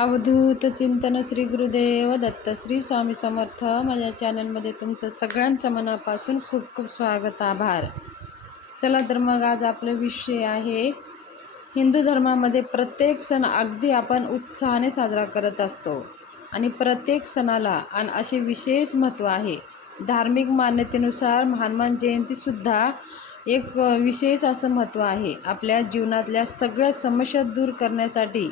अवधूत चिंतन श्री गुरुदेव दत्त श्री स्वामी समर्थ। माझ्या चॅनलमध्ये तुमचं सगळ्यांचं मनापासून खूप खूप स्वागत, आभार। चला तर मग आज आपला विषय आहे, हिंदू धर्मामध्ये प्रत्येक सण अगदी आपण उत्साहाने साजरा करत असतो आणि प्रत्येक सणाला असे विशेष महत्त्व आहे। धार्मिक मान्यतेनुसार हनुमान जयंतीसुद्धा एक विशेष असं महत्त्व आहे। आपल्या जीवनातल्या सगळ्या समस्या दूर करण्यासाठी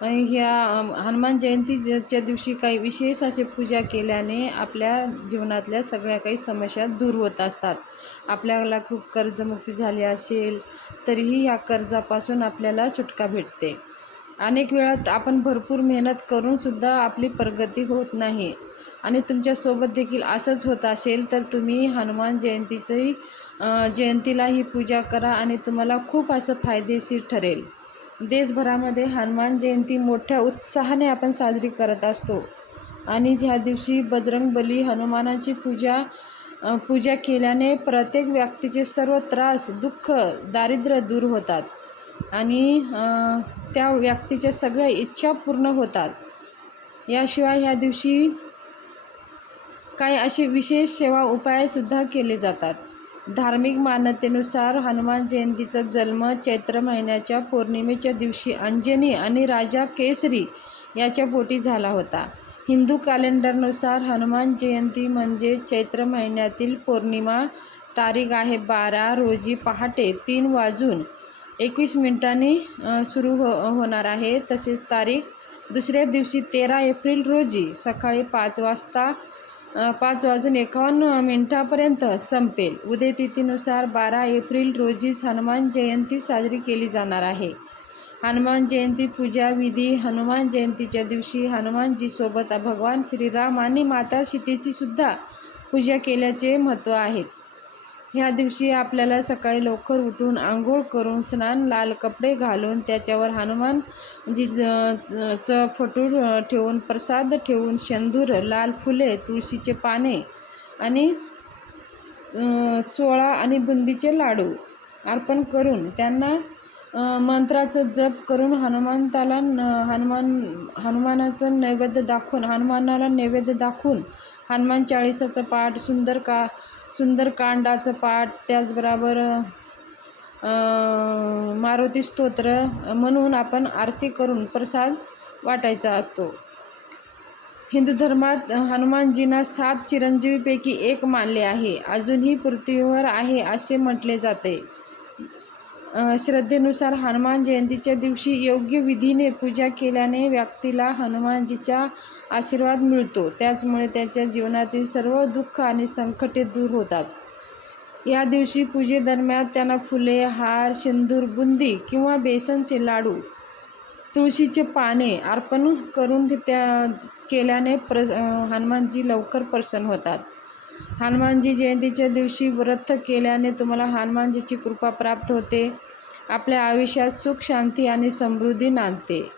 ह्या हनुमान जयंतीच्या दिवशी काही विशेष असे पूजा केल्याने आपल्या जीवनातल्या सगळ्या काही समस्या दूर होत असतात। आपल्याला खूप कर्जमुक्ती झाली असेल तरीही या कर्जापासून आपल्याला सुटका भेटते। अनेक वेळा आपण भरपूर मेहनत करूनसुद्धा आपली प्रगती होत नाही आणि तुमच्यासोबत देखील असंच होत असेल तर तुम्ही हनुमान जयंतीला ही पूजा करा आणि तुम्हाला खूप असं फायदेशीर ठरेल। देशभरामध्ये हनुमान जयंती मोठ्या उत्साहाने आपण साजरी करत असतो आणि ह्या दिवशी बजरंगबली हनुमानाची पूजा केल्याने प्रत्येक व्यक्तीचे सर्व त्रास, दुःख, दारिद्र्य दूर होतात आणि त्या व्यक्तीच्या सगळ्या इच्छा पूर्ण होतात। याशिवाय ह्या दिवशी काही असे विशेष सेवा उपायसुद्धा केले जातात। धार्मिक मान्यतेनुसार हनुमान जयंतीचा जन्म चैत्र महिन्याच्या पौर्णिमेच्या दिवशी अंजनी आणि राजा केसरी याच्या पोटी झाला होता। हिंदू कॅलेंडरनुसार हनुमान जयंती म्हणजे चैत्र महिन्यातील पौर्णिमा, तारीख आहे 12 रोजी पहाटे 3:21 सुरू होणार आहे। तसेच तारीख दुसऱ्या दिवशी 13 एप्रिल रोजी सकाळी 5:51 संपेल। उदयतिथीनुसार 12 एप्रिल रोजीच हनुमान जयंती साजरी केली जाणार आहे। हनुमान जयंती पूजा विधी। हनुमान जयंतीच्या दिवशी हनुमानजीसोबत भगवान श्रीराम आणि माता सीतेची सुद्धा पूजा केल्याचे महत्त्व आहे। ह्या दिवशी आपल्याला सकाळी लवकर उठून आंघोळ करून स्नान, लाल कपडे घालून त्याच्यावर हनुमानजीचं फोटो ठेवून, प्रसाद ठेवून, शेंदूर, लाल फुले, तुळशीचे पाने आणि चोळा आणि बुंदीचे लाडू अर्पण करून त्यांना मंत्राचा जप करून हनुमानाला नैवेद्य दाखवून हनुमान चाळीसाचा पाठ, सुंदरकांडाचं पाठ, त्याचबरोबर मारुती स्तोत्र म्हणून आपण आरती करून प्रसाद वाटायचा असतो। हिंदू धर्मात हनुमानजींना 7 चिरंजीवीपैकी एक मानले आहे, अजूनही पृथ्वीवर आहे असे म्हटले जाते। श्रद्धेनुसार हनुमान जयंतीच्या दिवशी योग्य विधीने पूजा केल्याने व्यक्तीला हनुमानजीचा आशीर्वाद मिळतो, त्याचमुळे त्याच्या जीवनातील सर्व दुःख आणि संकटे दूर होतात। या दिवशी पूजेदरम्यान त्यांना फुले, हार, शेंदूर, बुंदी किंवा बेसनचे लाडू, तुळशीचे पाने अर्पण करून केल्याने हनुमानजी लवकर प्रसन्न होतात। हनुमानजी जयंतीच्या दिवशी व्रत केल्याने तुम्हाला हनुमानजीची कृपा प्राप्त होते। आपल्या आयुष्यात सुख, शांती आणि समृद्धी नांदते।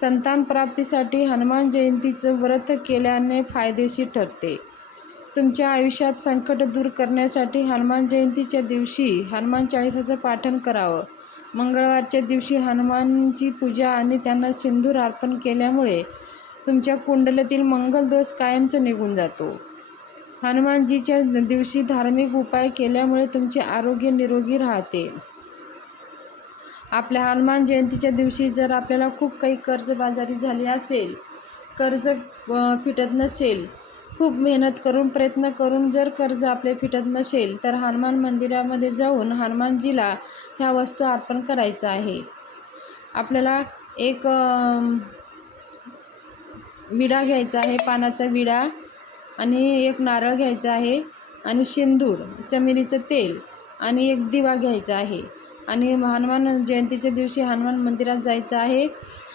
संतान प्राप्तीसाठी हनुमान जयंतीचं व्रत केल्याने फायदेशीर ठरते। तुमच्या आयुष्यात संकट दूर करण्यासाठी हनुमान जयंतीच्या दिवशी हनुमान चाळीसाचं पाठन करावं। मंगळवारच्या दिवशी हनुमानची पूजा आणि त्यांना सिंदूर अर्पण केल्यामुळे तुमच्या कुंडलीतील मंगल दोष कायमचा निघून जातो। हनुमानजीच्या दिवशी धार्मिक उपाय केल्यामुळे तुमचे आरोग्य निरोगी राहते। आपल्या हनुमान जयंतीच्या दिवशी जर आपल्याला खूप काही कर्जबाजारी झाली असेल, कर्ज फिटत नसेल, खूप मेहनत करून प्रयत्न करून जर कर्ज आपले फिटत नसेल तर हनुमान मंदिरामध्ये जाऊन हनुमानजीला ह्या वस्तू अर्पण करायचं आहे। आपल्याला एक विडा घ्यायचा आहे, पानाचा विडा, आणि एक नारळ घ्यायचा आहे आणि शेंदूर, चमेलीचं तेल आणि एक दिवा घ्यायचा आहे आणि हनुमान जयंतीच्या दिवशी हनुमान मंदिरात जायचं आहे।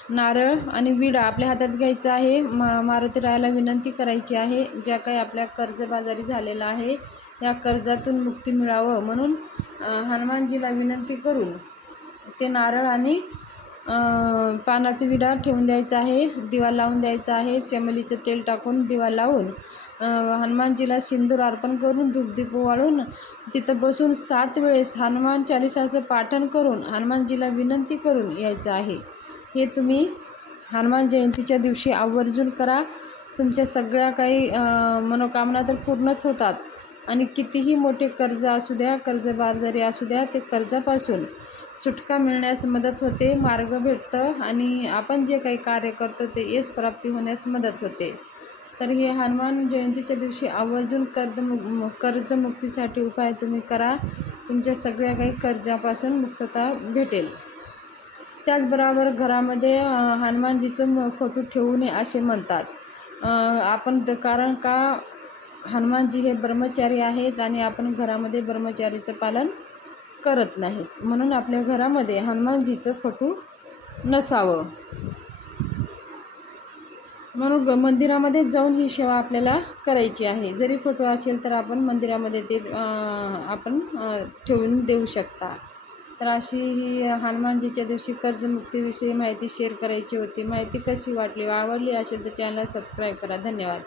नारळ आणि विडा आपल्या हातात घ्यायचा आहे। मारुतीरायाला विनंती करायची आहे, ज्या काही आपल्या कर्जबाजारी झालेला आहे या कर्जातून मुक्ती मिळावं म्हणून हनुमानजीला विनंती करून ते नारळ आणि पानाचा विडा ठेवून द्यायचा आहे, दिवा लावून द्यायचा आहे। चमेलीचं तेल टाकून दिवा लावून हनुमानजीला सिंदूर अर्पण करून धूपदीप वाळून तिथं बसून 7 वेळेस हनुमान चालीसाचं पाठन करून हनुमानजीला विनंती करून यायचं आहे। हे तुम्ही हनुमान जयंतीच्या दिवशी आवर्जून करा. तुमच्या सगळ्या काही मनोकामना तर पूर्णच होतात आणि कितीही मोठे कर्ज असू द्या, कर्जबाजारी असू द्या, ते कर्जापासून सुटका मिळण्यास मदत होते, मार्ग भेटतं आणि आपण जे काही कार्य करतो ते यश प्राप्ती होण्यास मदत होते. तर हे हनुमान जयंतीच्या दिवशी आवर्जून कर्जमुक्तीसाठी उपाय तुम्ही करा. तुमच्या सगळ्या काही कर्जापासून मुक्तता भेटेल. त्याचबरोबर घरामध्ये हनुमानजीचं फोटो ठेवू नये असे म्हणतात. कारण का हनुमानजी हे ब्रह्मचारी आहेत आणि आपण घरामध्ये ब्रह्मचारीचं पालन करत नाहीत, म्हणून आपल्या घरामध्ये हनुमानजीचं फोटो नसावं. म्हणून मंदिरामध्ये जाऊन ही सेवा आपल्याला करायची आहे. जरी फोटो असेल तर आपण मंदिरामध्ये ते आपण ठेवून देऊ शकता. तर अशी ही हनुमानजीच्या दिवशी कर्जमुक्तीविषयी माहिती शेअर करायची होती. माहिती कशी वाटली, आवडली असेल तर चॅनलला सबस्क्राईब करा. धन्यवाद.